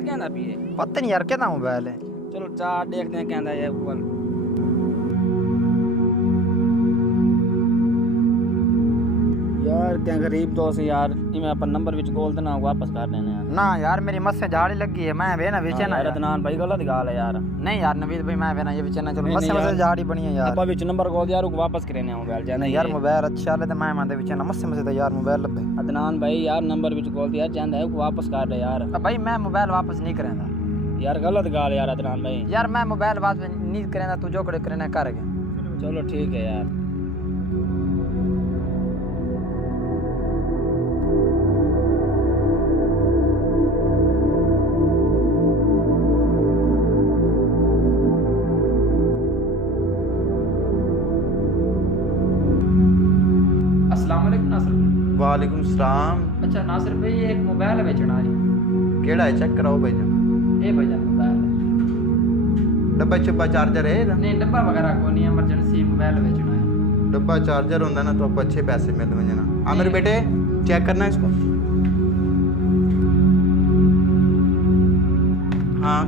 Mobile कहना पिए पता नहीं यार कहना मोबाइल है। चलो चार देखते हैं कहना है ऊपर। यार क्या गरीब दोस्त यार इमें अपन नंबर विच बोल देना वापस कर देने यार। ना यार मेरी मत से झाड़ी लगी है, मैं वे ना बेचे ना यार यार। अदनान भाई गलत गाल है यार। नहीं यार नवीद भाई मैं वे ना ये बेचे ना, चलो नहीं, मत से नहीं यार। झाड़ी बनी है यार। अपन विच नंबर बोल यार वापस करेने मोबाइल जाने नहीं यार मोबाइल अच्छा ले तो मैं मानते बेचे ना, मत से तो यार मोबाइल लबे। अदनान भाई यार नंबर विच बोल दिया जांदा है वापस कर दे यार। अब भाई मैं मोबाइल वापस नहीं करेंदा यार गलत गाल यार अदनान भाई। यार, मैं मोबाइल वापस नहीं करेंदा, तू जो करे करना कर के। चलो ठीक है यार। अस्सलाम वालेकुम नासिर। वालेकुम सलाम। अच्छा नासिर भाई ये एक मोबाइल बेचना है। केड़ा है चेक कराओ भाईजान। ए भाईजान मोबाइल है। डब्बा चब्बा चार्जर है ना? नहीं डब्बा वगैरह को नहीं, इमरजेंसी मोबाइल बेचना है। डब्बा चार्जर होता ना तो आपको अच्छे पैसे मिल जाएंगे ना। हाँ मेरे बेटे चेक करना है इसको। हाँ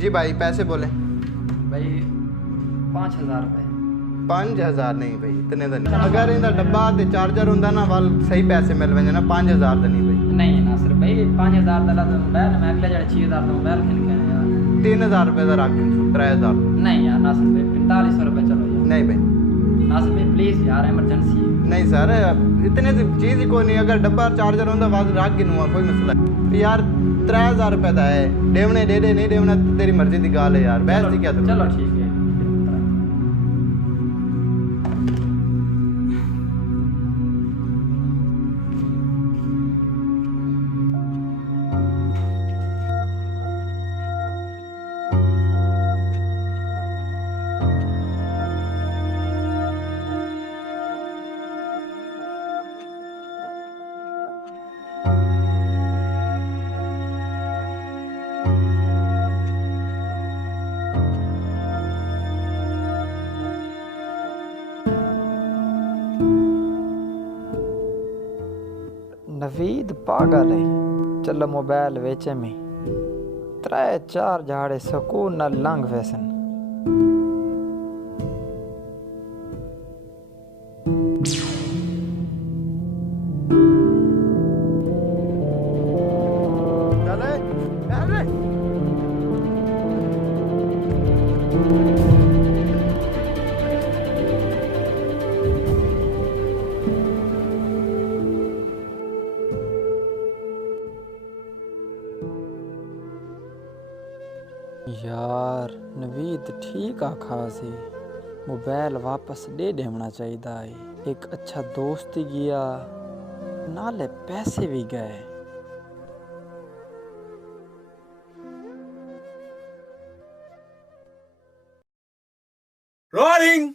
जी भाई पैसे बोले। भाई 5,000 रुपये। 5,000 नहीं भाई इतने तो नहीं। अगर इनका डब्बा ते चार्जर होता ना वाल सही पैसे मिल जाएंगे ना। 5,000 तो नहीं भाई। नहीं नासिर भाई 5,000 का तो मोबाइल मैं अगले जड़े 6,000 का मोबाइल खरीद के आया यार। 3,000 रुपये का रख 3,000। नहीं यार नासिर भाई 4500 रुपये चलो यार। नहीं भाई। नासिर भाई प्लीज़ यार इमरजेंसी है। नहीं सर इतने चीज़ ही कोई नहीं। अगर डब्बा चार्जर होता वाल रख गिनूंगा कोई मसला नहीं यार। 3,000 रुपये का है, देवने दे दे नहीं देवना तेरी मर्जी की गाल है यार। बहस की क्या जरूरत है? चलो ठीक है। नवीद पागल है। चलो मोबाइल वेचे में 3-4 झाड़े सुकून न लंघ वैसन। यार नवीद ठीक आखा सी, मोबाइल वापस दे देना चाहिए है। एक अच्छा दोस्त गया नाले पैसे भी गए। Rolling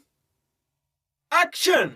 action.